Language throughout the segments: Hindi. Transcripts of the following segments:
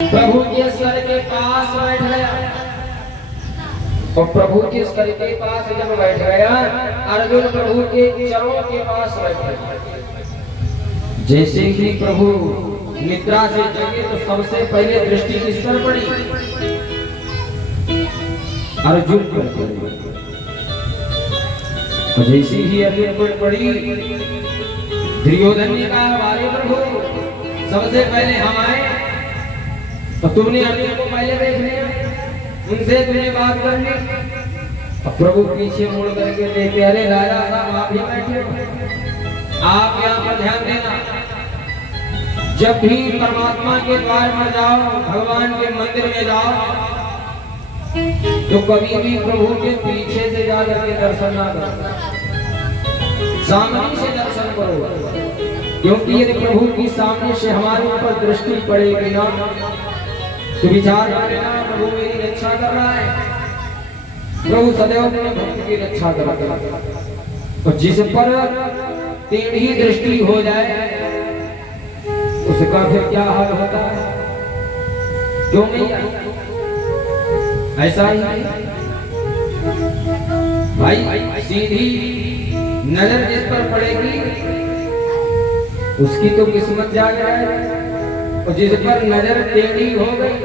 प्रभु के सर के पास बैठ गया और प्रभु के सर के पास जब बैठ गया, अर्जुन प्रभु के चरणों के पास बैठ गया। जैसे ही प्रभु निद्रा से जगे तो सबसे पहले दृष्टि किस पर पड़ी? अर्जुन पर पड़ी। और जैसे ही अर्जुन पर पड़ी, दुर्योधन ने कहा, वाले प्रभु सबसे पहले हम आए तो तुमने अर्जुन को पहले देख लिया, उनसे तुमने बात कर ली। अब प्रभु पीछे मुड़ करके देखे, अरे राजा साहब आप ही बैठे हो, आप यहाँ पर ध्यान देना, जब भी परमात्मा के द्वार पर जाओ, भगवान के मंदिर में जाओ, तो कभी भी प्रभु के पीछे से जा करके दर्शन ना करो, सामने से दर्शन करो। क्योंकि यदि प्रभु की सामने से हमारे ऊपर दृष्टि पड़ेगी ना, तो विचार करेगा प्रभु मेरी रक्षा कर रहा है, प्रभु सदैव अपने भक्त की रक्षा कर रहा है। और जिस पर टेढ़ी दृष्टि हो जाए उसका फिर क्या हाल होता है? क्यों नहीं? ऐसा ही भाई, सीधी नजर जिस पर पड़ेगी उसकी तो किस्मत जा जाए, और जिस पर नजर टेढ़ी हो गई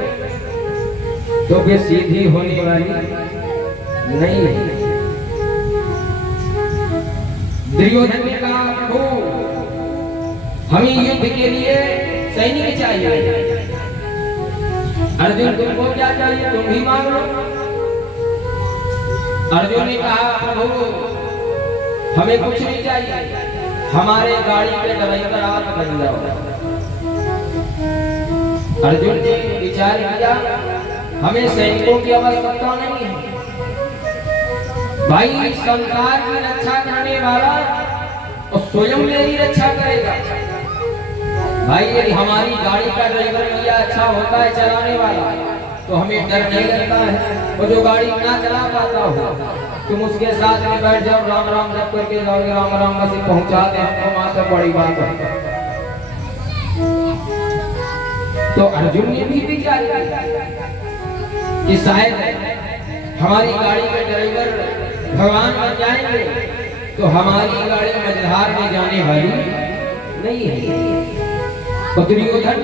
तो वे सीधी होने वाली नहीं है। दुर्योधन ने कहा, प्रभु हमें युद्ध के लिए सैनिक चाहिए। अर्जुन तुमको क्या चाहिए, तुम भी मांग लो। अर्जुन ने कहा, प्रभु हमें कुछ नहीं चाहिए, हमारे गाड़ी पे ड्राइवर आप बन जाओ। अर्जुन ने विचार किया, हमें सैनिकों की आवश्यकता नहीं है भाई, संसार की रक्षा करने वाला और स्वयं मेरी रक्षा करेगा। भाई यदि हमारी गाड़ी का ड्राइवर भैया अच्छा होता है चलाने वाला, तो हमें डर नहीं लगता है। और जो गाड़ी ना चला पाता हो, तुम उसके साथ में बैठ जाओ, राम राम जप करके जाओगे, राम राम से पहुंचा दे हमको, वहां से बड़ी बात है। तो अर्जुन ने भी विचार कि शायद हमारी गाड़ी के ड्राइवर भगवान बन जाएंगे तो हमारी गाड़ी मझधार में जाने वाली नहीं है। तो दुर्योधन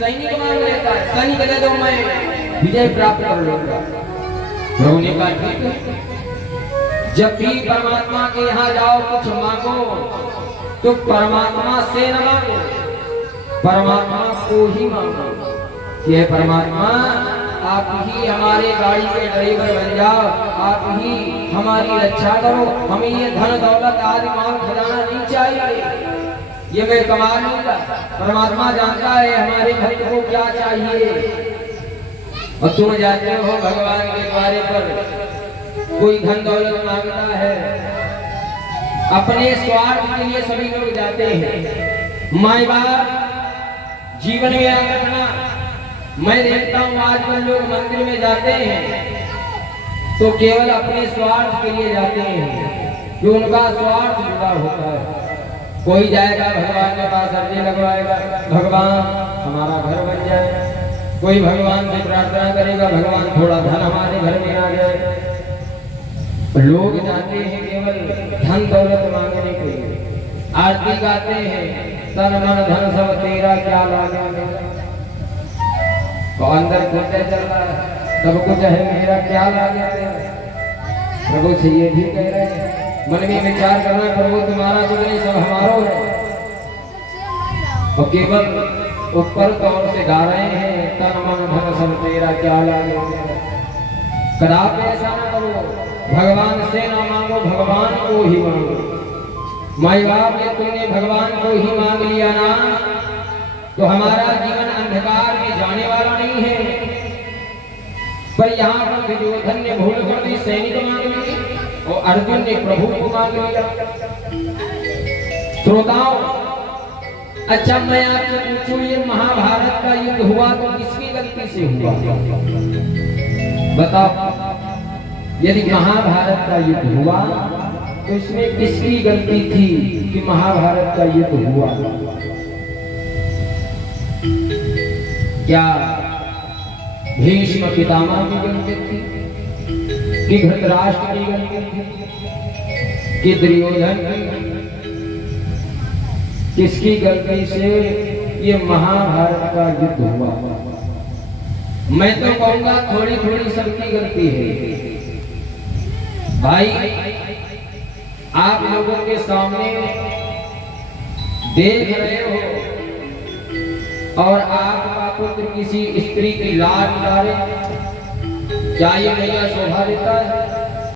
सैनिक मांग लेता है, सैनिक दे दो मैं विजय प्राप्त कर लूंगा। प्रभु ने कहा, ठीक है, जब भी परमात्मा के यहाँ जाओ कुछ मांगो तो परमात्मा से न मांगो, परमात्मा को ही मांगो कि हे परमात्मा आप ही हमारे गाड़ी के ड्राइवर बन जाओ, आप ही हमारी रक्षा करो, हमें ये धन दौलत आदि माल खजाना नहीं चाहिए, ये मैं कमा लूंगा। परमात्मा जानता है हमारे भक्त को क्या चाहिए। और तुम जाते हो भगवान के द्वारे पर, कोई धन दौलत मांगता है, अपने स्वार्थ के लिए सभी लोग जाते हैं। माई बाप जीवन में आकर ना, मैं देखता हूँ आजकल लोग मंदिर में जाते हैं तो केवल अपने स्वार्थ के लिए जाते हैं, जो उनका स्वार्थ जुड़ा होता है। कोई जाएगा भगवान के पास अर्जी लगवाएगा, भगवान हमारा घर बन जाए, कोई भगवान से प्रार्थना करेगा, भगवान थोड़ा धन हमारे घर में आ जाए। लोग जाते हैं केवल धन दौलत मांगने के लिए, आरती गाते हैं, तन मन धन सब तेरा क्या लागे मेरा, और अंदर कुछ चल रहा है, सब कुछ है मेरा क्या लागे तेरा। प्रभु से ये भी कह रहे हैं, मन में विचार करना, प्रभु तुम्हारा तो नहीं सब हमारा है। और केवल ऊपर तौर से गा रहे हैं, तन मन धन सब तेरा क्या लागे तेरा। कदापि ऐसा ना करो, भगवान से ना मांगो, भगवान को ही मांगो। माई बाप ने तुमने भगवान को ही मांग लिया ना, तो हमारा जीवन अंधकार में जाने वाला नहीं है। पर यहाँ पर दुर्योधन ने भूल कर दी, सैनिक मांग लिए और अर्जुन ने प्रभु को मांग लिया। श्रोताओं, अच्छा मैं आपसे पूछूं, ये महाभारत का युद्ध हुआ तो किसकी गलती से हुआ? बताओ, यदि महाभारत का युद्ध हुआ तो इसमें किसकी गलती थी कि महाभारत का युद्ध हुआ? क्या भीष्म पितामह की गलती थी कि धृतराष्ट्र की गलती थी कि दुर्योधन की, किसकी गलती से ये महाभारत का युद्ध हुआ? मैं तो कहूंगा थोड़ी थोड़ी सबकी गलती है। भाई आप लोगों के सामने देख रहे हो और आपका पुत्र किसी स्त्री की लाज उतारे, क्या ये भैया शोभा देता है?